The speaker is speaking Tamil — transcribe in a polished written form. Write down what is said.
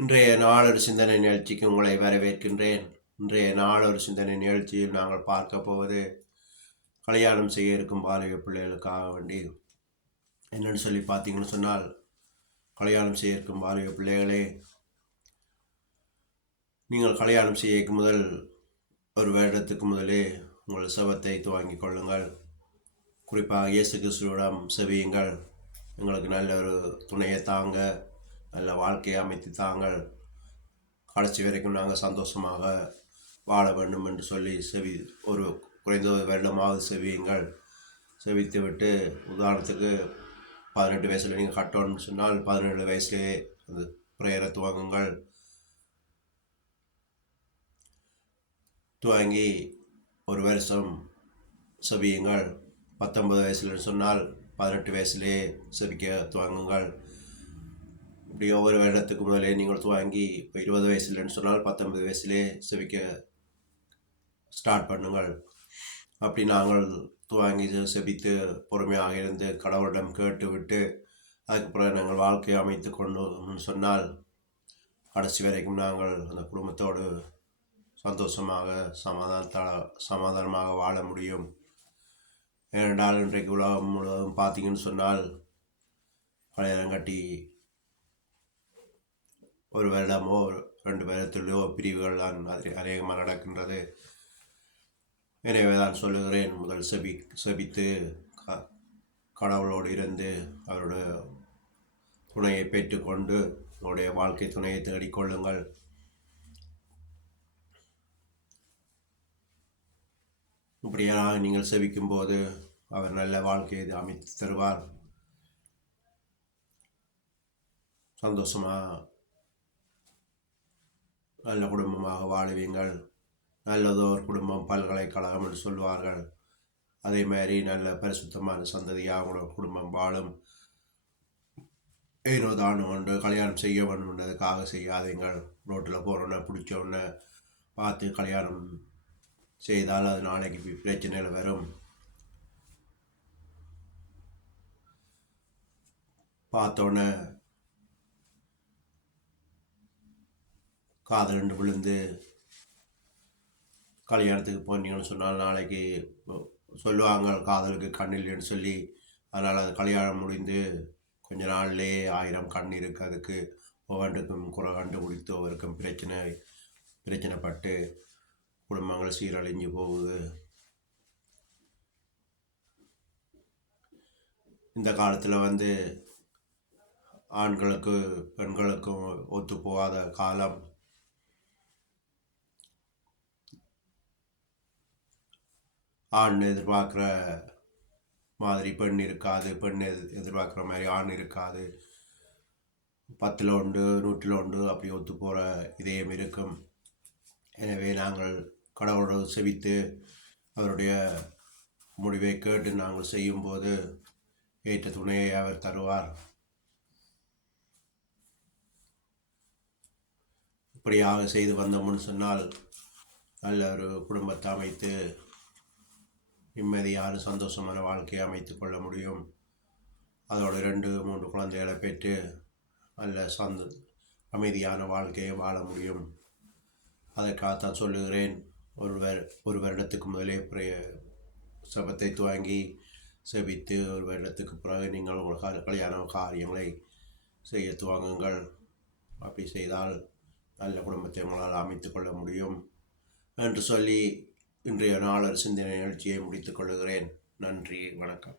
இன்றைய நாளொரு சிந்தனை நிகழ்ச்சிக்கு உங்களை வரவேற்கின்றேன். இன்றைய நாளொரு சிந்தனை நிகழ்ச்சியில் நாங்கள் பார்க்க போவது கல்யாணம் செய்ய இருக்கும் வாலிப பிள்ளைகளுக்காக வேண்டி என்னென்னு சொல்லி பார்த்தீங்கன்னு சொன்னால், கல்யாணம் செய்ய இருக்கும் வாலிப பிள்ளைகளே, நீங்கள் கல்யாணம் செய்ய முதல் ஒரு வருடத்துக்கு முதலே உங்கள் செபத்தை துவங்கிக் கொள்ளுங்கள். குறிப்பாக இயேசு கிறிஸ்துவிடம் செவியுங்கள். எங்களுக்கு நல்ல ஒரு துணையை தாங்க, நல்ல வாழ்க்கையை அமைத்து தாங்கள், கடைசி வரைக்கும் நாங்கள் சந்தோஷமாக வாழ வேண்டும் என்று சொல்லி ஒரு குறைந்த வருடமாவது செவியுங்கள். செவித்து விட்டு, உதாரணத்துக்கு 18 வயசில் நீங்கள் கட்டணும்னு சொன்னால் 17 வயசுலேயே அந்த ப்ரேயரை துவங்குங்கள். துவங்கி ஒரு வருஷம் செவியுங்கள். 19 வயசுலன்னு சொன்னால் 18 வயசுலேயே செவிக்க துவங்குங்கள். இப்படி ஒவ்வொரு வருடத்துக்கு முதலே நீங்கள் துவங்கி, இப்போ 20 வயசுலன்னு சொன்னால் 19 வயசுலேயே செவிக்க ஸ்டார்ட் பண்ணுங்கள். அப்படி நாங்கள் துவங்கி செபித்து பொறுமையாக இருந்து கடவுளிடம் கேட்டு விட்டு அதுக்கப்புறம் நாங்கள் வாழ்க்கையை அமைத்து கொண்டோம்னு சொன்னால் கடைசி வரைக்கும் நாங்கள் அந்த குடும்பத்தோடு சந்தோஷமாக சமாதானமாக வாழ முடியும். ஏனென்றால் இன்றைக்கு உலகம் முழுவதும் பார்த்தீங்கன்னு சொன்னால் கல்யாணம் கட்டி ஒரு வருடமோ 2 வருடத்திலோ பிரிவுகள் தான் அநேகமாக நடக்கின்றது. எனவே தான் சொல்லுகிறேன், முதல் செபித்து கடவுளோடு இருந்து அவருடைய துணையை பெற்றுக்கொண்டு உங்களுடைய வாழ்க்கை துணையை தேடிக்கொள்ளுங்கள். இப்படியாக நீங்கள் செபிக்கும் போது அவர் நல்ல வாழ்க்கையை அமைத்து தருவார். சந்தோஷமாக நல்ல குடும்பமாக வாழுவீங்கள். நல்லதோர் குடும்பம் பல்கலைக்கழகம் என்று சொல்வார்கள். அதே மாதிரி நல்ல பரிசுத்தமான சந்ததியாக உங்களோட குடும்பம் வாழும். ஏனோ தானோ கொண்டு கல்யாணம் செய்ய வேண்டும்ன்றதுக்காக செய்யாதீங்கள். ரோட்டில் போகிறோன்னே பிடிச்சோன்னே பார்த்து கல்யாணம் செய்தால் அது நாளைக்கு பிரச்சனையில் வரும். பார்த்தோன்னே காதல் விழுந்து கல்யாணத்துக்கு போனீங்கன்னு சொன்னால் நாளைக்கு சொல்லுவாங்க காதலுக்கு கண் இல்லைன்னு சொல்லி. அதனால் அது கல்யாணம் முடிந்து கொஞ்ச நாள்லேயே 1000 கண் இருக்குது. அதுக்கு ஒவ்வொன்றுக்கும் குறை கண்டுபிடித்து ஒவ்வொருக்கும் பிரச்சனைப்பட்டு குடும்பங்கள் சீரழிஞ்சு போகுது. இந்த காலத்தில் ஆண்களுக்கு பெண்களுக்கும் ஒத்து போகாத காலம். ஆண் எதிர்பார்க்குற மாதிரி பெண் இருக்காது, பெண் எதிர்பார்க்குற மாதிரி ஆண் இருக்காது. 10ல் 1 100ல் 1 அப்படி ஒத்து போகிற இதயம் இருக்கும். எனவே நாங்கள் கடவுளோடு செபித்து அவருடைய முடிவை கேட்டு நாங்கள் செய்யும்போது ஏற்ற துணையை அவர் தருவார். இப்படியாக செய்து வந்தோம்னு சொன்னால் நல்ல ஒரு குடும்பத்தை அமைத்து நிம்மதியான சந்தோஷமான வாழ்க்கையை அமைத்து கொள்ள முடியும். அதோட 2-3 குழந்தைகளை பெற்று நல்ல அமைதியான வாழ்க்கையை வாழ முடியும். அதற்காகத்தான் சொல்லுகிறேன், ஒரு வருடத்துக்கு முதலே செபத்தை துவங்கி செபித்து ஒரு வருடத்துக்கு பிறகு நீங்கள் உங்கள் கல்யாண காரியங்களை செய்ய துவங்குங்கள். அப்படி செய்தால் நல்ல குடும்பத்தை உங்களால் அமைத்து கொள்ள முடியும் என்று சொல்லி இன்றைய நாளர் சிந்தனை நிகழ்ச்சியை முடித்துக் கொள்கிறேன். நன்றி, வணக்கம்.